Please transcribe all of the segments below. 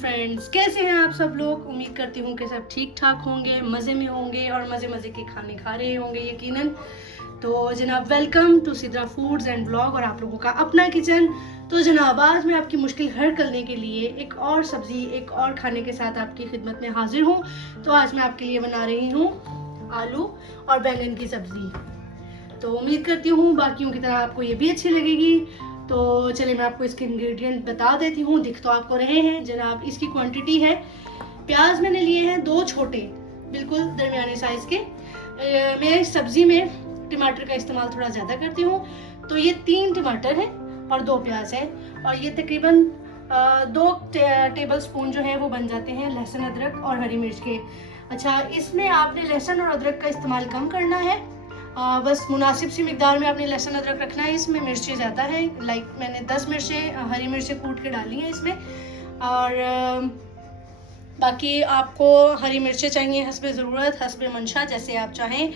Friends, कैसे हैं आप सब लोग। उम्मीद करती हूँ कि सब ठीक ठाक होंगे, मज़े में होंगे और मज़े मज़े के खाने खा रहे होंगे यकीनन। तो जनाब welcome to Sidra foods and blog और आप लोगों का अपना किचन। तो जनाब आज मैं आपकी मुश्किल हल करने के लिए एक और सब्ज़ी एक और खाने के साथ आपकी खिदमत में हाजिर हूँ। तो आज मैं आपके लिए बना रही हूँ आलू और बैंगन की सब्ज़ी। तो उम्मीद करती हूँ बाकियों की तरह आपको ये भी अच्छी लगेगी। तो चलिए मैं आपको इसके इंग्रेडिएंट बता देती हूँ। दिख तो आपको रहे हैं जनाब। इसकी क्वांटिटी है, प्याज मैंने लिए हैं 2 छोटे, बिल्कुल दरमियाने साइज़ के। मैं इस सब्ज़ी में टमाटर का इस्तेमाल थोड़ा ज़्यादा करती हूँ। तो ये 3 टमाटर हैं और 2 प्याज है और ये तकरीबन 2 टेबल स्पून जो है वो बन जाते हैं लहसुन अदरक और हरी मिर्च के। अच्छा, इसमें आपने लहसुन और अदरक का इस्तेमाल कम करना है। बस मुनासिब सी मिकदार में आपने लहसुन अदरक रखना है। इसमें मिर्चें ज़्यादा है, लाइक मैंने 10 मिर्चें हरी मिर्चें कूट के डाली हैं इसमें। और बाकी आपको हरी मिर्चें चाहिए हस्बे ज़रूरत, हस्बे मंशा, जैसे आप चाहें।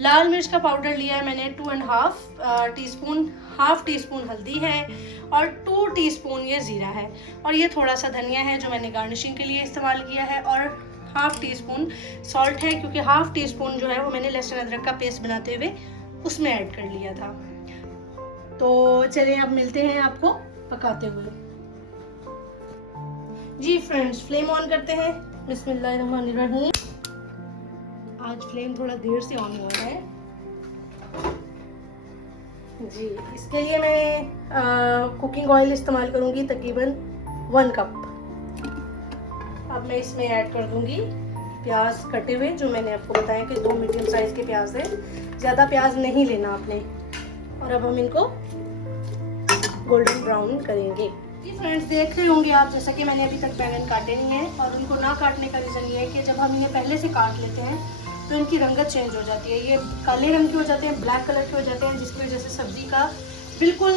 लाल मिर्च का पाउडर लिया है मैंने 2.5 टीस्पून, हाफ टी स्पून हल्दी है और 2 टीस्पून ये ज़ीरा है और ये थोड़ा सा धनिया है जो मैंने गार्निशिंग के लिए इस्तेमाल किया है। और हाफ टी स्पून सॉल्ट है, क्योंकि हाफ टी स्पून जो है वो मैंने लहसुन अदरक का पेस्ट बनाते हुए उसमें ऐड कर लिया था। तो चलिए अब मिलते हैं आपको पकाते हुए। जी फ्रेंड्स, फ्लेम ऑन करते हैं। बिस्मिल्लाहिर्रहमानिर्रहीम। आज फ्लेम थोड़ा देर से ऑन हुआ है जी। इसके लिए मैं कुकिंग ऑयल इस्तेमाल करूंगी तकरीबन 1 कप। अब मैं इसमें ऐड कर दूंगी प्याज कटे हुए, जो मैंने आपको बताया कि 2 मीडियम साइज के प्याज हैं। ज़्यादा प्याज नहीं लेना आपने। और अब हम इनको गोल्डन ब्राउन करेंगे। ये फ्रेंड्स देख रहे होंगे आप, जैसा कि मैंने अभी तक बैंगन काटे नहीं हैं। और उनको ना काटने का रीज़न ये है कि जब हम इन्हें पहले से काट लेते हैं तो इनकी रंगत चेंज हो जाती है। ये काले रंग के हो जाते हैं, ब्लैक कलर के हो जाते हैं, जिसकी वजह से सब्ज़ी का बिल्कुल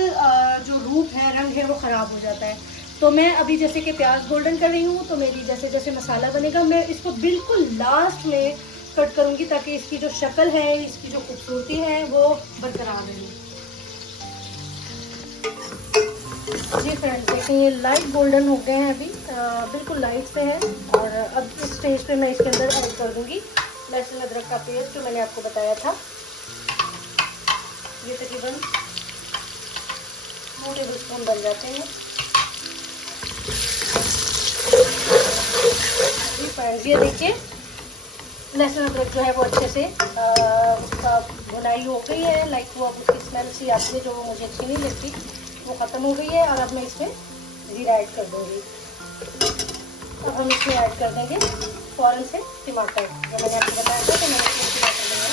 जो रूप है, रंग है, वो ख़राब हो जाता है। तो मैं अभी जैसे कि प्याज गोल्डन कर रही हूँ, तो मेरी जैसे जैसे मसाला बनेगा मैं इसको बिल्कुल लास्ट में कट करूँगी ताकि इसकी जो शक्ल है, इसकी जो खूबसूरती है वो बरकरार रहे। जी फ्रेंड्स देखें, ये लाइट गोल्डन हो गए हैं अभी, बिल्कुल लाइट से हैं। और अब इस स्टेज पे मैं इसके अंदर ऐड कर दूँगी लहसुन अदरक का पेस्ट जो मैंने आपको बताया था। ये तकरीबन 2 टेबल स्पून बन जाते हैं। ये देखिए लहसुन अदरक जो है वो अच्छे से उसका भुनाई हो गई है। लाइक वो अब उसकी स्मेल सी आती है जो मुझे अच्छी नहीं लगती, वो ख़त्म हो गई है। और अब मैं इसमें जीरा ऐड कर दूँगी। अब हम इसमें ऐड कर देंगे फ़ौरन से टमाटर, जो मैंने आपको बताया था कि मैंने 3 टमाटर लिए हैं।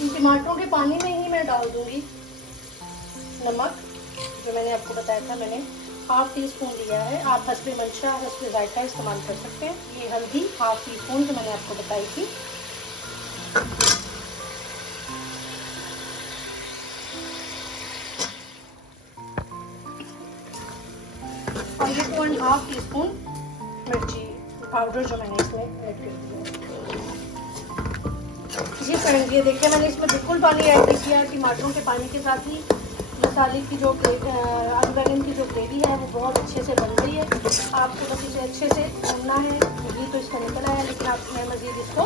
इन टमाटरों के पानी में ही मैं डाल दूँगी नमक, जो मैंने आपको बताया था। मैंने हाफ टी स्पून लिया है। आप हस्बे मंशा, हस्बे जायका इस्तेमाल कर सकते हैं। ये हल्दी हाफ टी स्पून जो मैंने आपको बताई थी। और ये 2.5 टी स्पून मिर्ची पाउडर जो मैंने इसमें ऐड कर दिया। जी फ्रेंड्स, ये देखिए मैंने इसमें बिल्कुल पानी ऐड नहीं किया। टमाटरों के पानी के साथ ही मसाले की जो आलू बैंगन की जो ग्रेवी है वो बहुत अच्छे से बन गई है। आपको बस इसे अच्छे से भूनना है। घी तो इसका निकल आया, लेकिन आप मैं मज़ीद इसको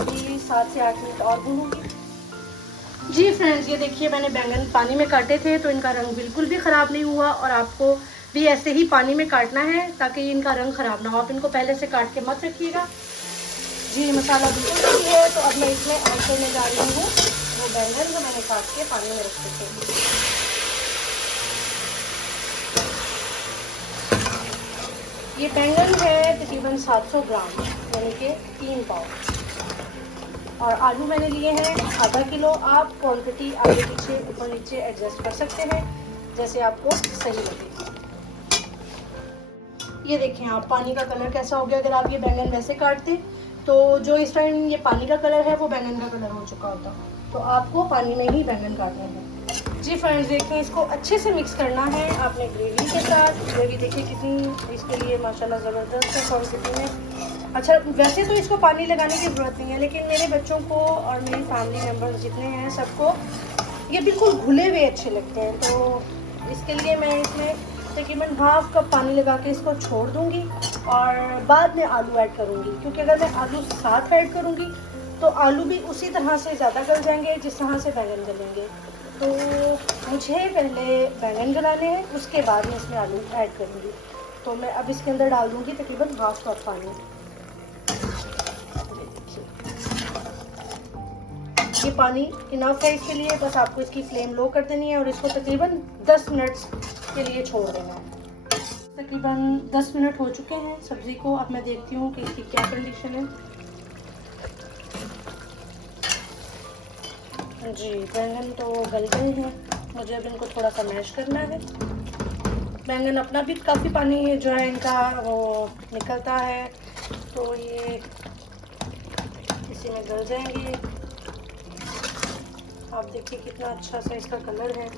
अभी 7 से 8 मिनट और भूनूंगी। जी फ्रेंड्स, ये देखिए मैंने बैंगन पानी में काटे थे तो इनका रंग बिल्कुल भी ख़राब नहीं हुआ। और आपको भी ऐसे ही पानी में काटना है ताकि इनका रंग ख़राब ना हो। आप इनको पहले से काट के मत रखिएगा। जी मसाला बिल्कुल रेडी है। तो अब मैं इसमें ऐड करने जा रही हूँ वो बैंगन जो मैंने काट के पानी में रखे थे। ये बैंगन है तकरीबन 700 ग्राम, यानी कि 3 पाव। और आलू मैंने लिए हैं आधा किलो। आप क्वांटिटी आगे पीछे ऊपर नीचे एडजस्ट कर सकते हैं जैसे आपको सही लगे। ये देखें आप, पानी का कलर कैसा हो गया। अगर आप ये बैंगन वैसे काटते तो जो इस टाइम ये पानी का कलर है वो बैंगन का कलर हो चुका होता। तो आपको पानी में ही बैंगन काटना है। जी फ्रेंड्स देखें, इसको अच्छे से मिक्स करना है आपने ग्रेवी के साथ। ग्रेवी देखिए कितनी इसके लिए माशाल्लाह ज़बरदस्त है क्वांटिटी में। अच्छा, वैसे तो इसको पानी लगाने की ज़रूरत नहीं है, लेकिन मेरे बच्चों को और मेरे फैमिली मेम्बर्स जितने हैं सबको ये बिल्कुल घुले हुए अच्छे लगते हैं। तो इसके लिए मैं इसमें तकरीबन हाफ कप पानी लगा के इसको छोड़ दूँगी और बाद में आलू ऐड करूँगी, क्योंकि अगर मैं आलू साथ ऐड करूँगी तो आलू भी उसी तरह से ज़्यादा गल जाएंगे जिस तरह से बैंगन गलेंगे। तो मुझे पहले बैंगन गलाने हैं, उसके बाद में इसमें आलू ऐड करूँगी। तो मैं अब इसके अंदर डाल दूँगी तकरीबन हाफ कप पानी। ये पानी इनफ है इसके लिए, बस आपको इसकी फ्लेम लो कर देनी है और इसको तकरीबन 10 मिनट के लिए छोड़ देना है। तकरीबन 10 मिनट हो चुके हैं सब्ज़ी को। अब मैं देखती हूँ कि इसकी क्या कंडीशन है। जी, बैंगन तो गल गए हैं, मुझे अब इनको थोड़ा सा मैश करना है। बैंगन अपना भी काफ़ी पानी जो है इनका वो निकलता है, तो ये इसी में गल जाएंगे। आप देखिए कितना अच्छा सा इसका कलर है,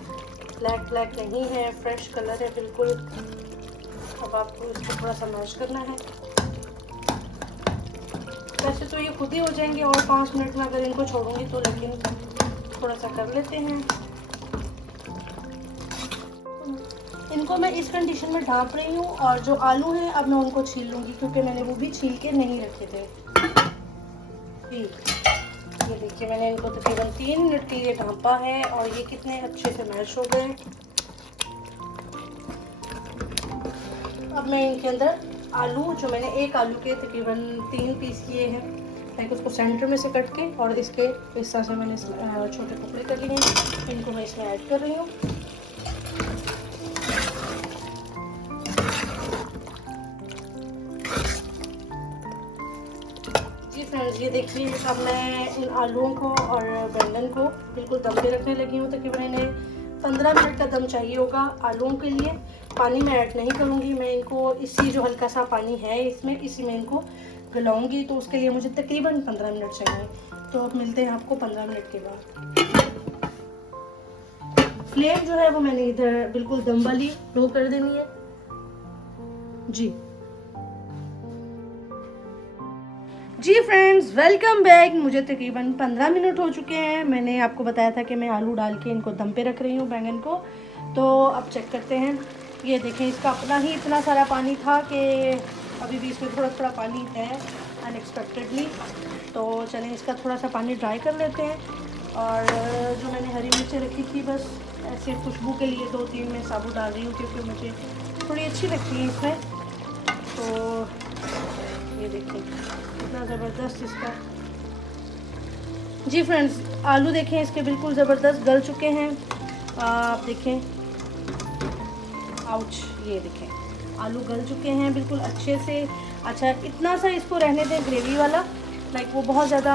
ब्लैक ब्लैक नहीं है, फ्रेश कलर है बिल्कुल। अब आपको इसको थोड़ा सा मैश करना है। वैसे तो ये खुद ही हो जाएंगे और 5 मिनट में अगर इनको छोड़ूंगी तो, लेकिन थोड़ा सा कर लेते हैं। इनको मैं इस कंडीशन में ढाँप रही हूँ और जो आलू हैं अब मैं उनको छील लूँगी, क्योंकि मैंने वो भी छील के नहीं रखे थे। ये देखिए मैंने इनको तकरीबन 3 मिनट के लिए ढाँपा है और ये कितने अच्छे से मैश हो गए। अब मैं इनके अंदर आलू, जो मैंने एक आलू के तकरीबन 3 पीस किए हैं, लाइक उसको सेंटर में से कट के और इसके इस तरह से मैंने छोटे टुकड़े कर लिए हैं, इनको मैं इसमें ऐड कर रही हूँ। जी फ्रेंड्स, ये देखिए अब मैं इन आलूओं को और बैंगन को बिल्कुल दम पे रखने लगी हूँ। तकरीबन इन्हें 15 मिनट का दम चाहिए होगा आलूओं के लिए। पानी मैं ऐड नहीं करूँगी, मैं इनको इसी जो हल्का सा पानी है इसमें, इसी में इनको गलाऊंगी। तो उसके लिए मुझे तकरीबन 15 मिनट चाहिए। तो अब मिलते हैं आपको 15 मिनट के बाद। फ्लेम जो है वो मैंने इधर बिल्कुल दम वाली लो कर देनी है। जी फ्रेंड्स, वेलकम बैक। मुझे तकरीबन 15 मिनट हो चुके हैं। मैंने आपको बताया था कि मैं आलू डाल के इनको दम पे रख रही हूँ बैंगन को। तो अब चेक करते हैं। ये देखें, इसका अपना ही इतना सारा पानी था कि अभी भी इसमें थोड़ा थोड़ा पानी है अनएक्सपेक्टेडली। तो चलें इसका थोड़ा सा पानी ड्राई कर लेते हैं। और जो मैंने हरी मिर्चें रखी थी, बस ऐसे खुशबू के लिए 2-3 मैं साबुत डाल रही हूँ, क्योंकि मुझे थोड़ी अच्छी लगती है इसमें। तो ये देखिए कितना ज़बरदस्त इसका। जी फ्रेंड्स, आलू देखें इसके बिल्कुल ज़बरदस्त गल चुके हैं। आप देखें, आउच, ये देखें आलू गल चुके हैं बिल्कुल अच्छे से। अच्छा, इतना सा इसको रहने दें ग्रेवी वाला, लाइक वो बहुत ज़्यादा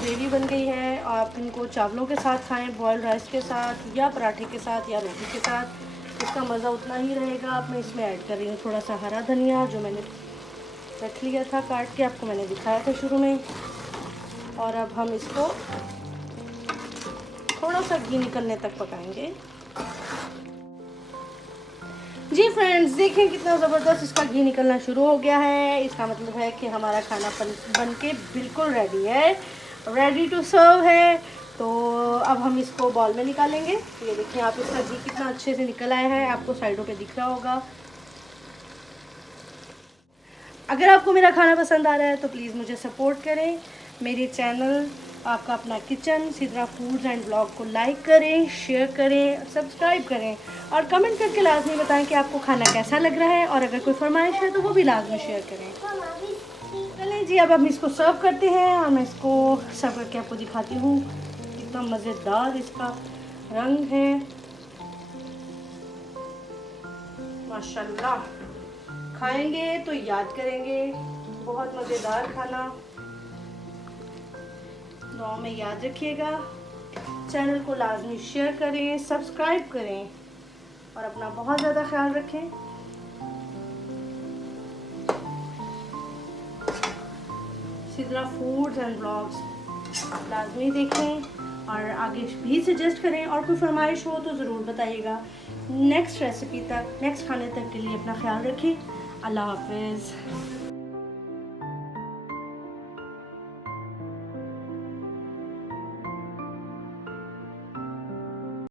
ग्रेवी बन गई है। आप इनको चावलों के साथ खाएं, बॉयल्ड राइस के साथ या पराठे के साथ या रोटी के साथ, इसका मज़ा उतना ही रहेगा। अब मैं इसमें ऐड कर रही हूँ थोड़ा सा हरा धनिया, जो मैंने रख लिया था काट के, आपको मैंने दिखाया था शुरू में। और अब हम इसको थोड़ा सा घी निकलने तक पकाएंगे। जी फ्रेंड्स, देखें कितना ज़बरदस्त इसका घी निकलना शुरू हो गया है। इसका मतलब है कि हमारा खाना बन के बिल्कुल रेडी है, रेडी टू सर्व है। तो अब हम इसको बॉल में निकालेंगे। ये देखिए आप, इसका घी कितना अच्छे से निकल आया है, आपको साइडों पे दिख रहा होगा। अगर आपको मेरा खाना पसंद आ रहा है तो प्लीज़ मुझे सपोर्ट करें। मेरे चैनल आपका अपना kitchen Sidra foods and blog को लाइक करें, शेयर करें, सब्सक्राइब करें और कमेंट करके लाजमी बताएं कि आपको खाना कैसा लग रहा है। और अगर कोई फरमाइश है तो वो भी लाजमी शेयर करें। चलें जी, अब हम इसको सर्व करते हैं और मैं इसको सर्व करके आपको दिखाती हूँ। कितना मज़ेदार इसका रंग है, माशाल्लाह। खाएंगे तो याद करेंगे, बहुत मज़ेदार खाना। दुआ में याद रखिएगा। चैनल को लाजमी शेयर करें, सब्सक्राइब करें और अपना बहुत ज़्यादा ख्याल रखें। सिद्रा फूड्स एंड ब्लॉग्स लाजमी देखें और आगे भी सजेस्ट करें। और कोई फरमाइश हो तो ज़रूर बताइएगा। नेक्स्ट रेसिपी तक, नेक्स्ट खाने तक के लिए अपना ख्याल रखें। अल्लाह हाफिज़।